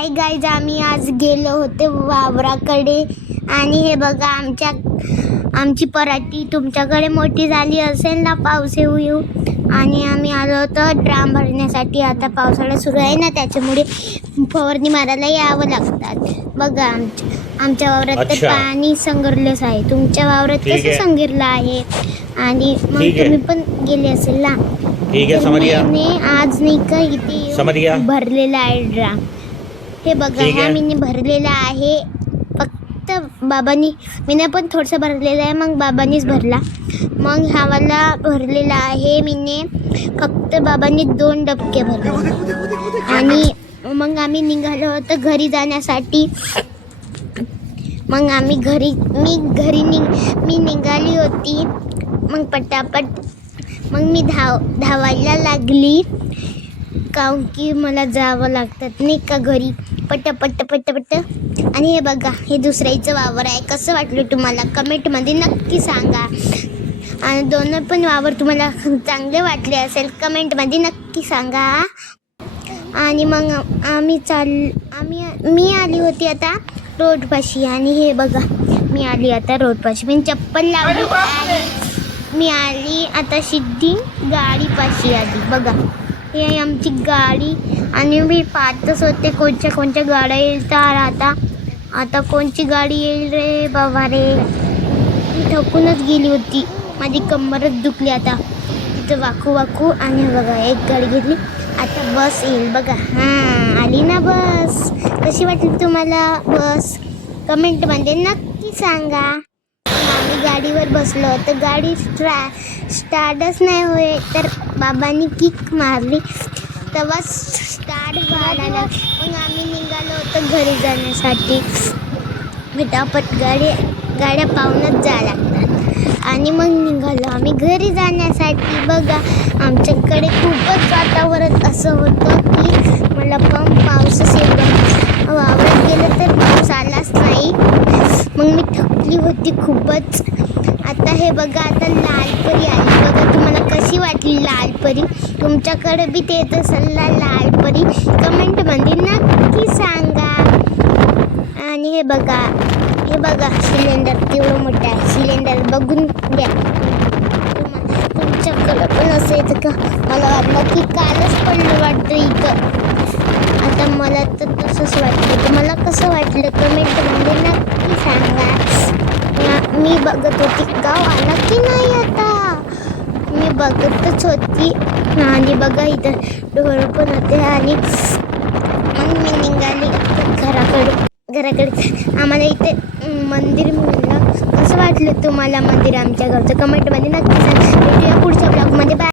Hi guys, आम्ही आज गेलो होते वावराकडे आणि हे बघा आमची पराठी तुमच्याकडे मोठी झाली असेल ना, पाऊस येऊ आणि आम्ही आलो होतो ड्राम भरण्यासाठी. आता पावसाळा सुरू आहे ना, त्याच्यामुळे फवारणी मारायला यावं लागतात. बघा आमच्या वावरात तर पाणी संगरलंच आहे. तुमच्या वावरात कसं संगरलं आहे आणि मग तुम्ही पण गेले असेल ना. आज नाही का इथे भरलेला आहे ड्राम. हे बघा ह्या मीने भरलेला आहे. फक्त बाबांनी, मीने पण थोडंसं भरलेलं आहे, मग बाबांनीच भरला. मग ह्यावाला भरलेला आहे मीने, फक्त बाबांनी 2 डबके भरले. आणि मग आम्ही निघालो होतो घरी जाण्यासाठी. मग मी निघाली होती. मग पटापट मग मी धावायला लागली, काऊन की मला जावं लागतात नाही का घरी, पट. आणि हे बघा, हे दुसऱ्याचं वावर आहे. कसं वाटलं तुम्हाला कमेंटमध्ये नक्की सांगा. आणि दोन पण वावर तुम्हाला चांगले वाटले असेल कमेंटमध्ये नक्की सांगा. आणि मग मी आली होती आता रोडपाशी. आणि हे बघा मी आली आता रोडपाशी, मी चप्पल लावली आणि मी आली आता सिद्धी गाडीपाशी आली. बघा ही आमची गाडी. आणि मी पाहतच होते कोणत्या गाड्या येईल. तर आता कोणची गाडी येईल रे बाबा रे. मी थकूनच गेली होती, माझी कंबरच दुखली आता तिथं वाकू. आणि बघा एक गाडी घेतली, आता बस येईल. बघा हां आली ना बस. कशी वाटली तुम्हाला बस कमेंटमध्ये नक्की सांगा. आम्ही गाडीवर बसलो तर गाडी स्टार्टच नाही होय. तर बाबांनी किक मारली तेव्हा स्टार्ट व्हायला. मग आम्ही निघालो होतो घरी जाण्यासाठी. फटाफट गाड्या पाहूनच जायला लागतात. आणि मग निघालो आम्ही घरी जाण्यासाठी. बघा आमच्याकडे खूपच वातावरण असं होतं की मला पण पाऊसच येतो. वावरात गेलं तर पाऊस आलाच नाही. मग मी थकली होती खूपच. आता हे बघा, आता लालपरी आली. बघा तुम्हाला कशी वाटली लालपरी. तुमच्याकडे बी ते येत असेल ना लालपरी, कमेंटमध्ये नक्की सांगा. आणि हे बघा सिलेंडर केवढं मोठं आहे. सिलेंडर बघून द्या. तुमच्याकडं पण असं येतं का? मला वाटलं की कालच पडलं वाटतं इथं. आता मला तर तसंच वाटलं. तुम्हाला कसं वाटलं कमेंटमध्ये नक्की सांगा. मी बघत होती गाव आला की नाही. आता मी बघतच होती. आणि बघा इथं ढोर पण होते. आणि मग मी निघाली घराकडे. आम्हाला इथे मंदिर मिळालं. कसं वाटलं तुम्हाला मंदिर आमच्या घरचं कमेंटमध्ये नक्की सांगा. भेटूया पुढच्या ब्लॉगमध्ये. बाय.